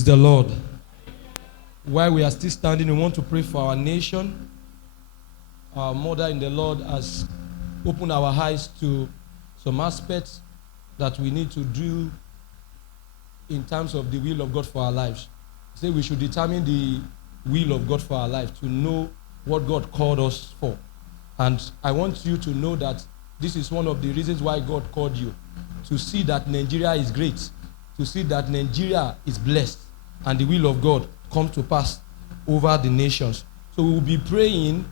Praise the Lord. While we are still standing, we want to pray for our nation. Our mother in the Lord has opened our eyes to some aspects that we need to do in terms of the will of God for our lives. Say we should determine the will of God for our life, to know what God called us for. And I want you to know that this is one of the reasons why God called you, to see that Nigeria is great, to see that Nigeria is blessed, and the will of God come to pass over the nations. So we will be praying,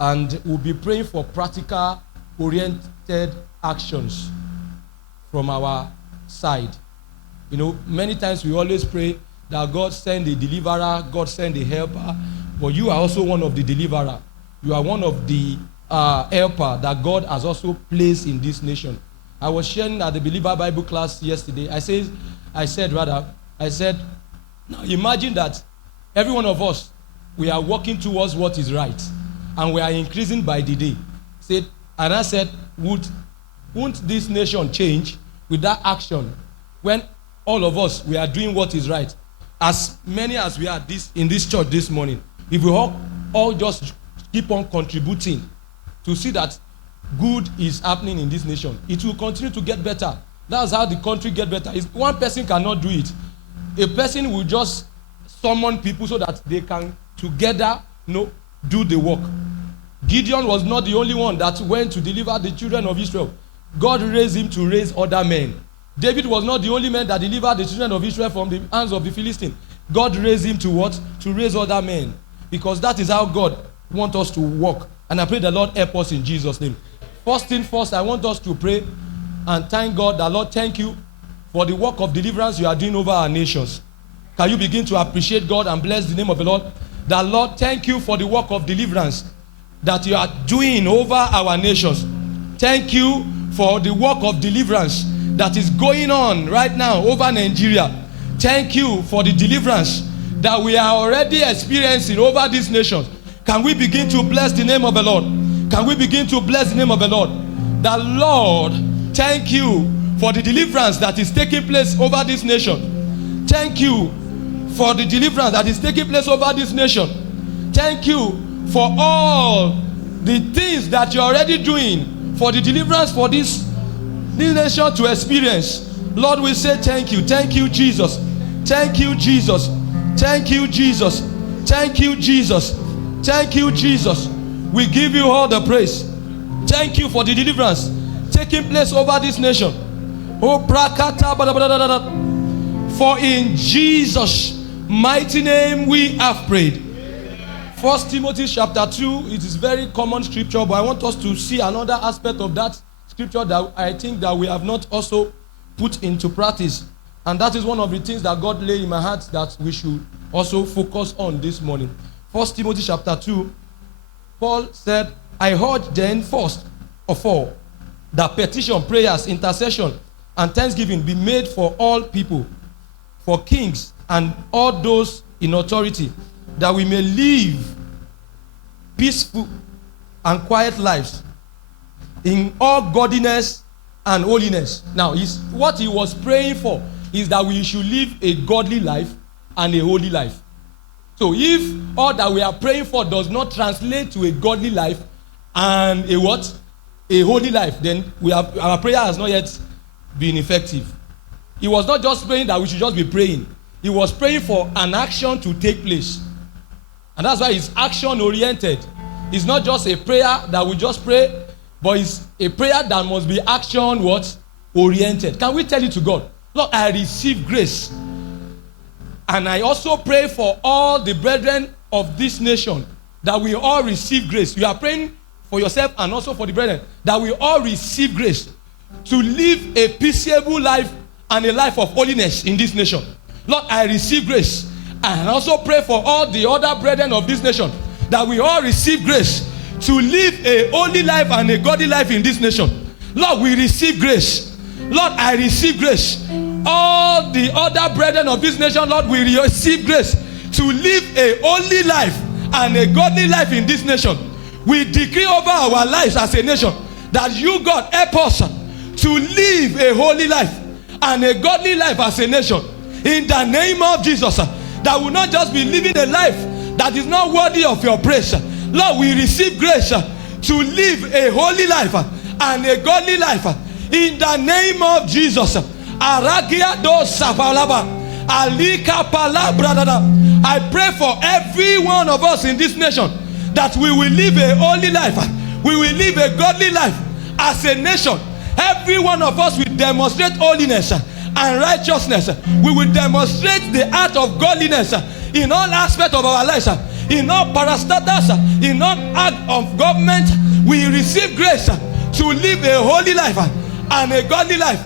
and we'll be praying for practical oriented actions from our side. You know, many times we always pray that God send a deliverer, God send a helper, but you are also one of the deliverer. You are one of the helper that God has also placed in this nation. I was sharing at the Believer Bible class yesterday. I said, now imagine that every one of us, we are working towards what is right, and we are increasing by the day. And I said, won't this nation change with that action when all of us, we are doing what is right? As many as we are in this church this morning, if we all just keep on contributing to see that good is happening in this nation, it will continue to get better. That's how the country get better. One person cannot do it. A person will just summon people so that they can together do the work. Gideon was not the only one that went to deliver the children of Israel. God raised him to raise other men. David was not the only man that delivered the children of Israel from the hands of the Philistines. God raised him to what? To raise other men. Because that is how God wants us to walk. And I pray the Lord help us in Jesus' name. First thing first, I want us to pray and thank God. The Lord, thank you for the work of deliverance you are doing over our nations. Can you begin to appreciate God and bless the name of the Lord? The Lord, thank you for the work of deliverance that you are doing over our nations. Thank you for the work of deliverance that is going on right now over Nigeria. Thank you for the deliverance that we are already experiencing over this nation. Can we begin to bless the name of the Lord? Can we begin to bless the name of the Lord? The Lord, thank you for the deliverance that is taking place over this nation. Thank you for the deliverance that is taking place over this nation. Thank you for all the things that you're already doing for the deliverance for this nation to experience. Lord, we say thank you. Thank you, Jesus. Thank you, Jesus. Thank you, Jesus. Thank you, Jesus. Thank you, Jesus. We give you all the praise. Thank you for the deliverance taking place over this nation. For in Jesus' mighty name we have prayed. 1 Timothy chapter 2, it is very common scripture, but I want us to see another aspect of that scripture that I think that we have not also put into practice. And that is one of the things that God laid in my heart that we should also focus on this morning. 1 Timothy chapter 2, Paul said, I urge then first of all that petition, prayers, intercession, and thanksgiving be made for all people, for kings and all those in authority, that we may live peaceful and quiet lives in all godliness and holiness. Now, what he was praying for is that we should live a godly life and a holy life. So if all that we are praying for does not translate to a godly life and a what? A holy life, then our prayer has not yet been effective. He was not just praying that we should just be praying. He was praying for an action to take place. And that's why it's action oriented. It's not just a prayer that we just pray, but it's a prayer that must be action what? Oriented. Can we tell it to God? Lord, I receive grace. And I also pray for all the brethren of this nation that we all receive grace. You are praying for yourself and also for the brethren that we all receive grace to live a peaceable life and a life of holiness in this nation. Lord, I receive grace. And I also pray for all the other brethren of this nation that we all receive grace to live a holy life and a godly life in this nation. Lord, we receive grace. Lord, I receive grace. All the other brethren of this nation, Lord, we receive grace to live a holy life and a godly life in this nation. We decree over our lives as a nation that you, God, help us to live a holy life and a godly life as a nation. in the name of Jesus, that will not just be living a life that is not worthy of your praise. Lord, we receive grace to live a holy life and a godly life in the name of Jesus. I pray for every one of us in this nation that we will live a holy life, we will live a godly life as a nation. Every one of us will demonstrate holiness and righteousness. We will demonstrate the art of godliness in all aspects of our lives, in all parastatals, in all act of government. We receive grace to live a holy life and a godly life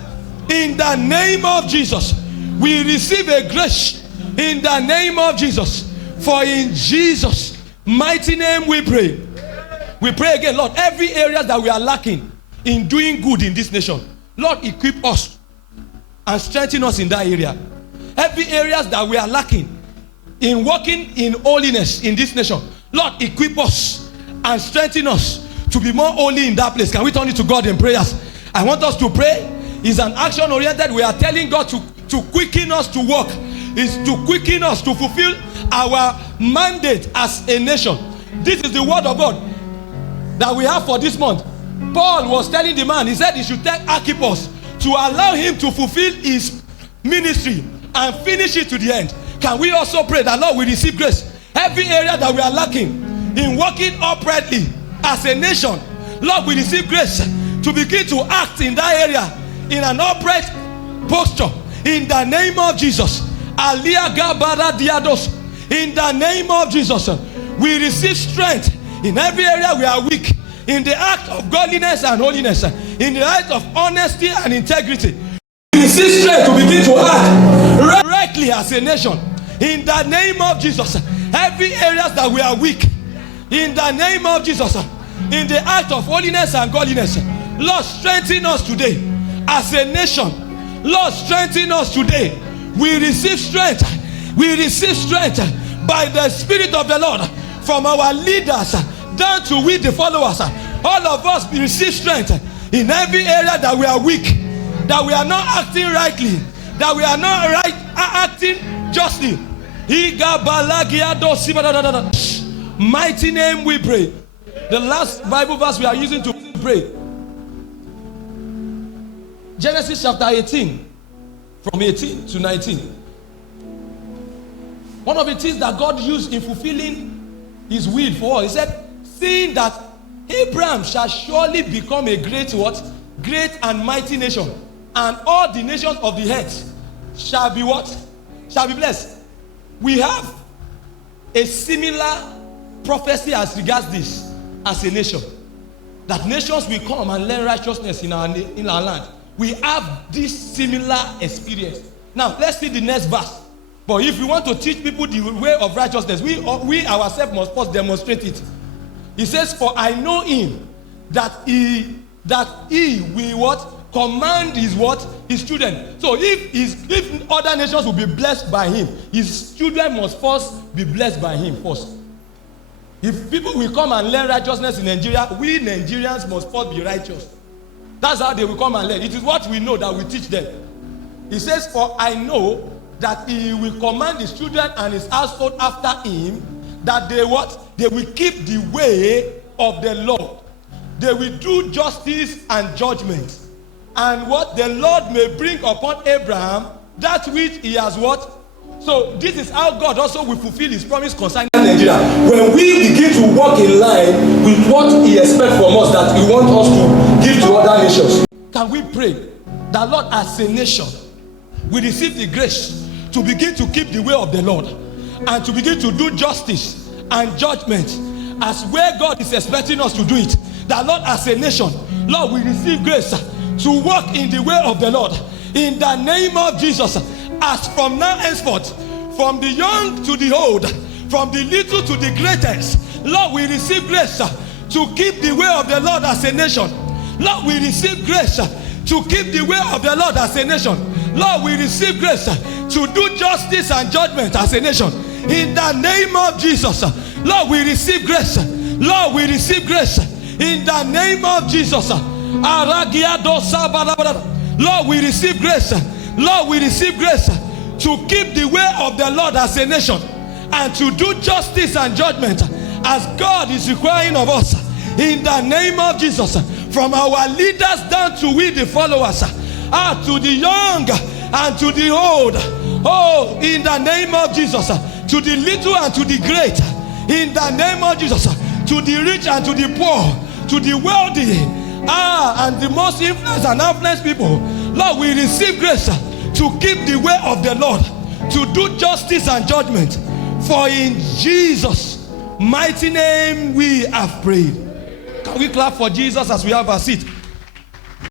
in the name of Jesus. We receive a grace in the name of Jesus. For in Jesus' mighty name we pray. We pray again, Lord, every area that we are lacking in doing good in this nation, Lord, equip us and strengthen us in that area. Every areas that we are lacking in walking in holiness in this nation, Lord, equip us and strengthen us to be more holy in that place. Can we turn it to God in prayers? I want us to pray. It's an action oriented. We are telling God to quicken us to work. Is to quicken us to fulfill our mandate as a nation. This is the word of God that we have for this month. Paul was telling the man, he said he should tell Archippus to allow him to fulfill his ministry and finish it to the end. Can we also pray that, Lord, we receive grace? Every area that we are lacking in walking uprightly as a nation, Lord, we receive grace to begin to act in that area in an upright posture in the name of Jesus. In the name of Jesus, we receive strength in every area we are weak, in the act of godliness and holiness, in the act of honesty and integrity. We receive strength to begin to act rightly as a nation in the name of Jesus. Every area that we are weak, in the name of Jesus, in the act of holiness and godliness, Lord, strengthen us today as a nation. Lord, strengthen us today. We receive strength. We receive strength by the Spirit of the Lord from our leaders down to we the followers. All of us receive strength in every area that we are weak, that we are not acting rightly, that we are not acting justly. Mighty name we pray. The last Bible verse we are using to pray, Genesis chapter 18, from 18 to 19. One of the things that God used in fulfilling his will for us, he said, seeing that Abraham shall surely become a great what? Great and mighty nation, and all the nations of the earth shall be what? Shall be blessed. We have a similar prophecy as regards this as a nation, that nations will come and learn righteousness in our land. We have this similar experience. Now let's see the next verse. But if we want to teach people the way of righteousness, we ourselves must first demonstrate it. He says, for I know him that he will what? Command his what? His children. So if other nations will be blessed by him, his children must first be blessed by him first. If people will come and learn righteousness in Nigeria, we Nigerians must first be righteous. That's how they will come and learn. It is what we know that we teach them. He says, for I know that he will command his children and his household after him, that they what? They will keep the way of the Lord. They will do justice and judgment. And what the Lord may bring upon Abraham, that which he has what? So this is how God also will fulfill his promise concerning Nigeria. When we begin to walk in line with what he expects from us, that he wants us to give to other nations. Can we pray that, Lord, as a nation, we receive the grace to begin to keep the way of the Lord and to begin to do justice and judgment as where God is expecting us to do it. That, Lord, as a nation, Lord, we receive grace to walk in the way of the Lord in the name of Jesus. As from now henceforth, from the young to the old, from the little to the greatest, Lord, we receive grace to keep the way of the Lord as a nation. Lord, we receive grace to keep the way of the Lord as a nation. Lord, we receive grace to do justice and judgment as a nation. In the name of Jesus, Lord, we receive grace. Lord, we receive grace. In the name of Jesus. Lord, we receive grace. Lord, we receive grace to keep the way of the Lord as a nation, and to do justice and judgment as God is requiring of us. In the name of Jesus, from our leaders down to we the followers, to the young and to the old. Oh, in the name of Jesus, to the little and to the great. In the name of Jesus, to the rich and to the poor, to the wealthy, and the most influenced and affluent people. Lord, we receive grace to keep the way of the Lord, to do justice and judgment. For in Jesus' mighty name we have prayed. Can we clap for Jesus as we have a seat?